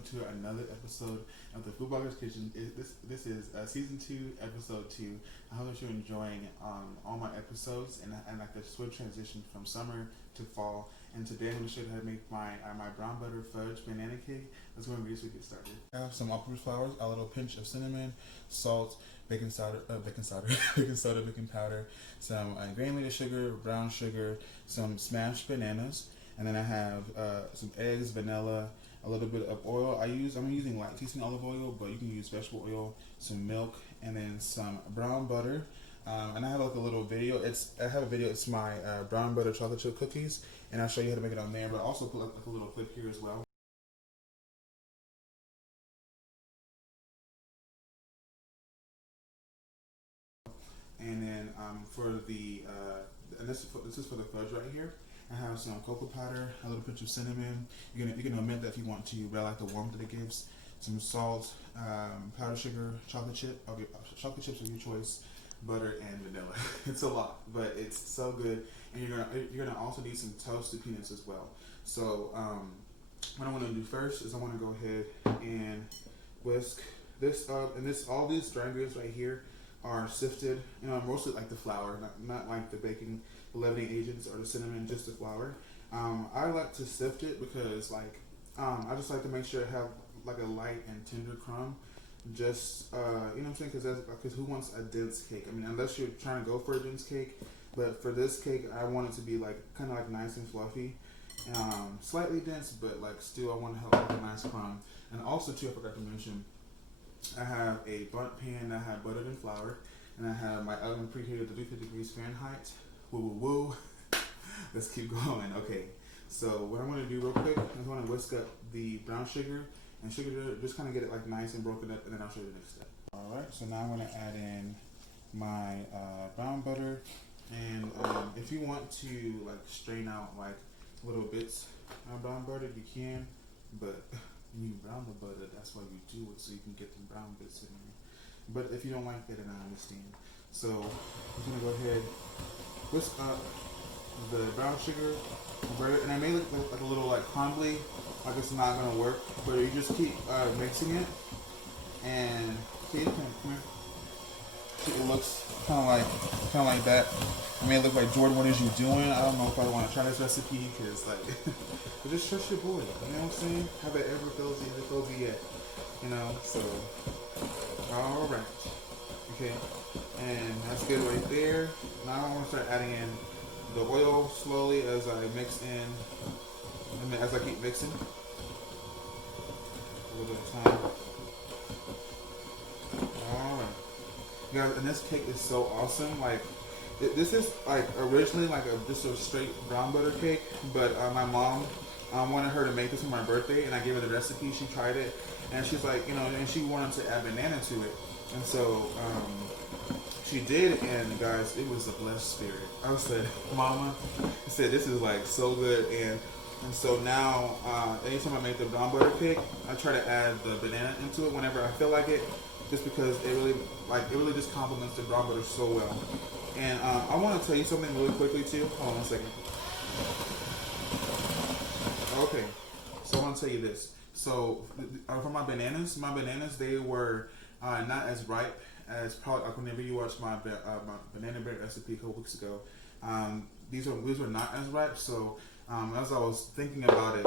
welcome to another episode of the Food Blogger's Kitchen. This is season 2, episode 2. I hope that you're enjoying all my episodes and like the swift transition from summer to fall. And today I'm going to show you how to make my brown butter fudge banana cake. Let's go and get started. I have some all-purpose flour, a little pinch of cinnamon, salt, baking soda, baking powder, some granulated sugar, brown sugar, some smashed bananas, and then I have some eggs, vanilla, a little bit of oil. I'm using light tasting olive oil, but you can use vegetable oil, some milk, and then some brown butter. And I have like a little video. It's my brown butter chocolate chip cookies, and I'll show you how to make it on there. But I'll also put like a little clip here as well. And then this is for the fudge right here. I have some cocoa powder, a little pinch of cinnamon. You can omit that if you want to, but I like the warmth that it gives. Some salt, powdered sugar, chocolate chips of your choice, butter, and vanilla. It's a lot, but it's so good. And you're gonna also need some toasted peanuts as well. So what I want to do first is I want to go ahead and whisk this up, and all these dry ingredients right here are sifted. Mostly like the flour, not like the baking, the leavening agents or the cinnamon, just the flour. I like to sift it because I just like to make sure I have like a light and tender crumb. Just you know what I'm saying? Because who wants a dense cake? I mean, unless you're trying to go for a dense cake. But for this cake, I want it to be like kind of like nice and fluffy, slightly dense, but like still I want to have like a nice crumb. And also too, I forgot to mention, I have a Bundt pan that I have buttered in flour, and I have my oven preheated to 350 degrees Fahrenheit. Woo woo woo. Let's keep going. Okay, so what I want to do real quick is I want to whisk up the brown sugar and sugar, just kind of get it like nice and broken up, and then I'll show you the next step. All right, so now I'm going to add in my brown butter, and if you want to like strain out like little bits of brown butter, you can, but when you brown the butter, that's why you do it, so you can get the brown bits in there. But if you don't like that, then I understand. So I'm gonna go ahead, whisk up the brown sugar, and I may look like a little like crumbly, like it's not gonna work, but you just keep mixing it, and see, come here. It looks kind of like that. It may look like, Jordan, what is you doing? I don't know if I want to try this recipe because like, but just trust your boy. You know what I'm saying? Have it ever fills you yet? You know. So, all right, okay, and that's good right there. Now I want to start adding in the oil slowly as I mix in, and as I keep mixing. A little bit of time. All right. Guys, and this cake is so awesome. Like, this is like originally like just a straight brown butter cake, but my mom wanted her to make this for my birthday, and I gave her the recipe. She tried it, and she's like, and she wanted to add banana to it, and so she did. And guys, it was a blessed spirit. I said, Mama, I said this is like so good, and so now anytime I make the brown butter cake, I try to add the banana into it whenever I feel like it. Just because it really just complements the brown butter so well. And I want to tell you something really quickly too. Hold on 1 second. Okay, so I want to tell you this. So for my bananas, they were not as ripe as probably like whenever you watched my banana bread recipe a couple weeks ago. These were not as ripe. So as I was thinking about it,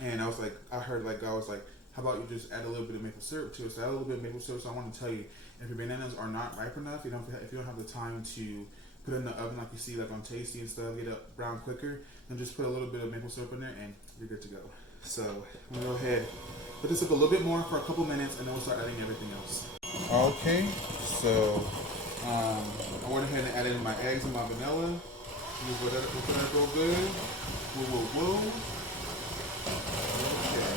and I was like, I heard like God was like, how about you just add a little bit of maple syrup to it? So I add a little bit of maple syrup. So I want to tell you, if your bananas are not ripe enough, if you don't have the time to put it in the oven like you see like on Tasty and stuff, get it brown quicker, then just put a little bit of maple syrup in there and you're good to go. So I'm gonna go ahead, put this up a little bit more for a couple minutes, and then we'll start adding everything else. Okay, so I went ahead and added in my eggs and my vanilla. Let that go good. Whoa. Okay.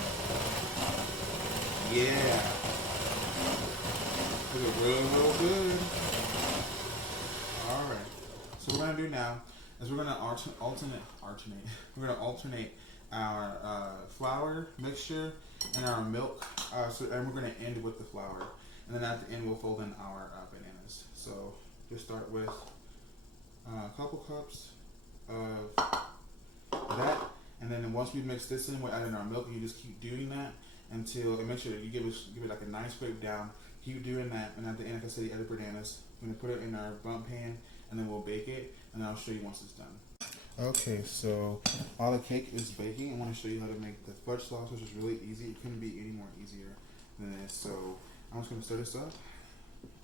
Yeah. Look real good. Alright. So what we're going to do now is we're going to alternate. We're going to alternate our flour mixture and our milk. And we're going to end with the flour. And then at the end we'll fold in our bananas. So just start with a couple cups of that. And then once we mix this in, we're adding our milk, and you just keep doing that. until, and make sure that you give it like a nice scrape down. Keep doing that, and at the end, like I said, the other bananas. We're gonna put it in our Bundt pan, and then we'll bake it, and I'll show you once it's done. Okay, so while the cake is baking, I want to show you how to make the fudge sauce, which is really easy. It couldn't be any more easier than this. So I'm just gonna stir this up,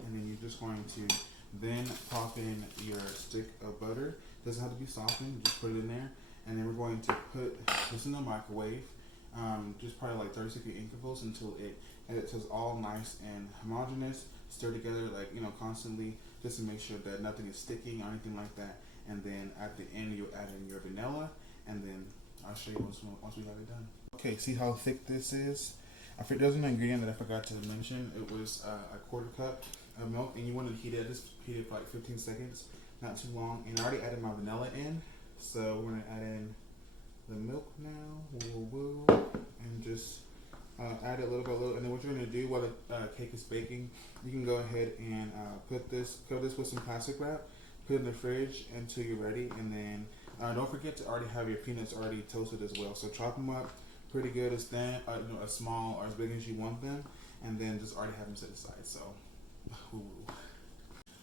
and then you're just going to then pop in your stick of butter. Doesn't have to be softened, just put it in there, and then we're going to put this in the microwave, just probably like 30-second intervals until it's all nice and homogeneous. Stir together, like, you know, constantly, just to make sure that nothing is sticking or anything like that. And then at the end, you'll add in your vanilla, and then I'll show you once we have it done. Okay, see how thick this is? There's an ingredient that I forgot to mention. It was a quarter cup of milk, and you want to heat it for like 15 seconds, not too long. And I already added my vanilla in, so we're gonna add in the milk now, and just add it little by little. And then what you're gonna do while the cake is baking, you can go ahead and cover this with some plastic wrap. Put it in the fridge until you're ready, and then don't forget to already have your peanuts already toasted as well. So chop them up pretty good, as thin, as small or as big as you want them, and then just already have them set aside. So,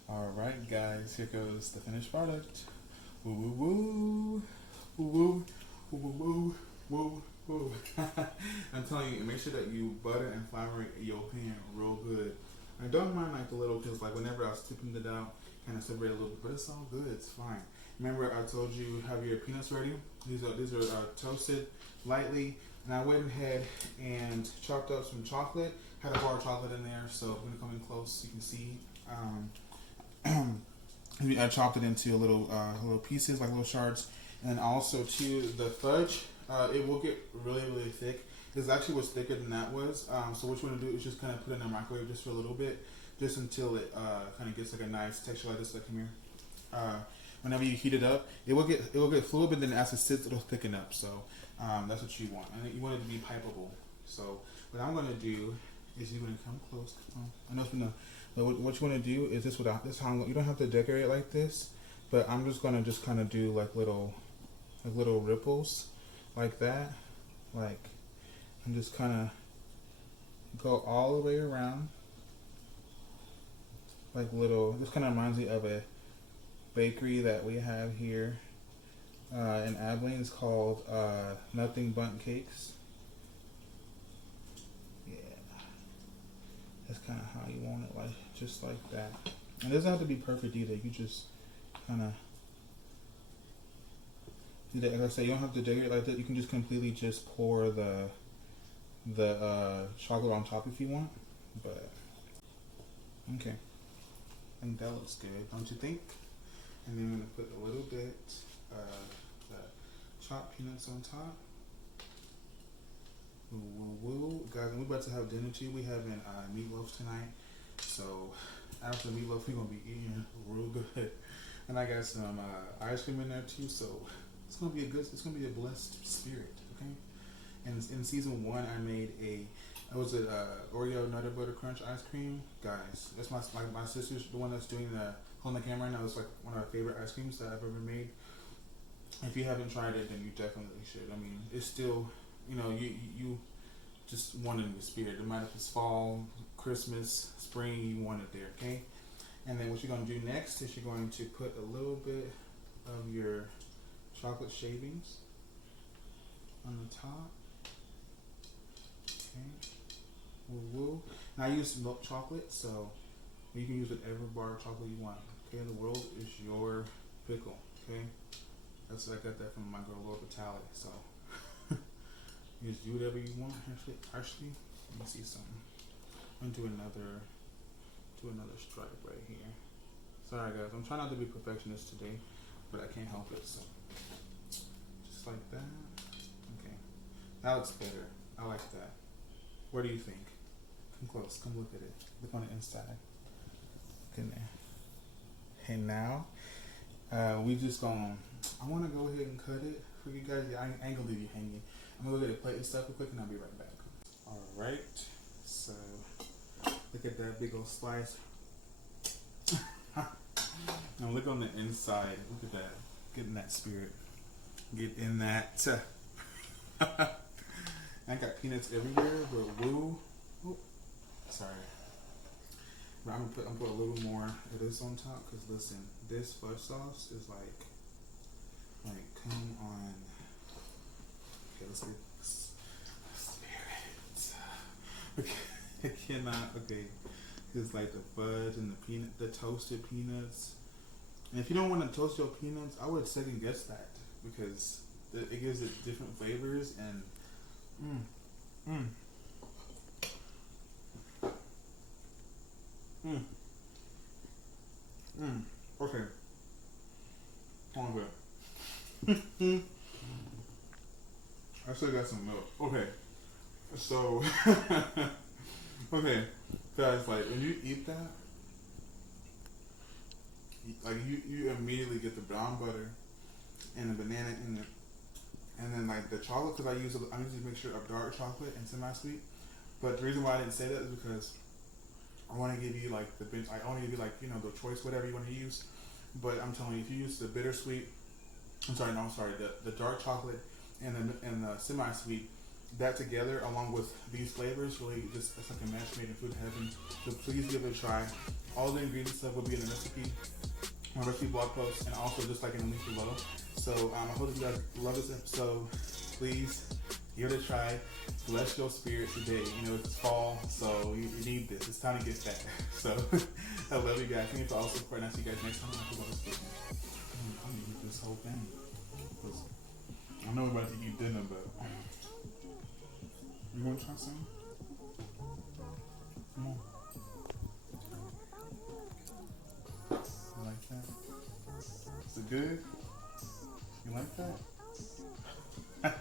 all right, guys, here goes the finished product. Woo woo woo, woo woo woo woo woo. I'm telling you, make sure that you butter and flour your pan real good. I don't mind like the little, because like whenever I was tipping it out, kind of separate a little bit, but it's all good. It's fine. Remember, I told you have your peanuts ready. These are toasted lightly, and I went ahead and chopped up some chocolate. Had a bar of chocolate in there, so I'm gonna come in close so you can see. I chopped it into little pieces, like little shards, and also to the fudge. It will get really thick. This actually was thicker than that was. So what you want to do is just kind of put it in the microwave just for a little bit, just until it kind of gets like a nice texture like this. Like, come here. Whenever you heat it up, it will get fluid, but then as it sits, it'll thicken up. So that's what you want, and you want it to be pipeable. So what I'm going to do is you're going to come close. I know it's been but what you want to do is this. This how you don't have to decorate like this, but I'm just going to kind of do like little ripples like that, and just kind of go all the way around. This kind of reminds me of a bakery that we have here in Abilene. It's called Nothing Bundt Cakes. Yeah, that's kind of how you want it, just like that. And it doesn't have to be perfect either. You just kind of do that. Like I say, you don't have to decorate like that. You can just completely just pour the chocolate on top if you want. But okay. I think that looks good, don't you think? And then I'm going to put a little bit of the chopped peanuts on top. Woo, woo, woo. Guys, we're about to have dinner too. We having meatloaf tonight. So after the meatloaf, we're going to be eating real good. And I got some ice cream in there too. So it's going to be it's going to be a blessed spirit, okay? And in season 1, I made Oreo Nutter Butter Crunch ice cream. Guys, that's my sister's the one that's doing holding the camera right now. It's like one of our favorite ice creams that I've ever made. If you haven't tried it, then you definitely should. I mean, it's still, you just want it in the spirit. No matter if it's fall, Christmas, spring, you want it there, okay? And then what you're going to do next is you're going to put a little bit of your chocolate shavings on the top. Okay. Woo woo. Now I use milk chocolate, so you can use whatever bar of chocolate you want. Okay, the world is your pickle. Okay, I got that from my girl Laura Vitale. So you just do whatever you want. Actually, let me see something. I'm gonna do another stripe right here. Sorry guys, I'm trying not to be perfectionist today, but I can't help it. So just like that. Okay, that looks better. I like that. What do you think? Come close. Come look at it. Look on the inside. Look in there. Hey, now we just gonna. I want to go ahead and cut it for you guys. I ain't gonna leave you hanging. I'm gonna go get a plate and stuff real quick, and I'll be right back. All right. So look at that big old slice. Now look on the inside. Look at that. Get in that spirit. Get in that. I got peanuts everywhere, but woo. Oh, sorry. But I'm gonna put a little more of this on top because listen, this fudge sauce is like come on. Okay, let's get spirit. Okay, I cannot. Okay, it's like the fudge and the toasted peanuts. And if you don't want to toast your peanuts, I would second guess that because it gives it different flavors and mm, mm, okay. Hold on a bit. I still got some milk. Okay. So okay. Guys, like when you eat that, like you immediately get the brown butter and the banana in it. And then like the chocolate, because I usually make sure of dark chocolate and semi-sweet. But the reason why I didn't say that is because I want to give you like I want to give you like the choice whatever you want to use. But I'm telling you, if you use the bittersweet, the dark chocolate and the semi-sweet, that together along with these flavors really just it's like a match made in food heaven. So please give it a try. All the ingredients stuff will be in the recipe, my recipe blog post, and also just like in the link below. So I hope you guys love this episode. Please give it a try. Bless your spirit today. It's fall, so you need this. It's time to get fat. So I love you guys. Thank you for all the support, and I'll see you guys next time. I'm going to eat this whole thing. I know we're about to eat dinner, but you want to try some? Come on. You like that? Is it good? You like that?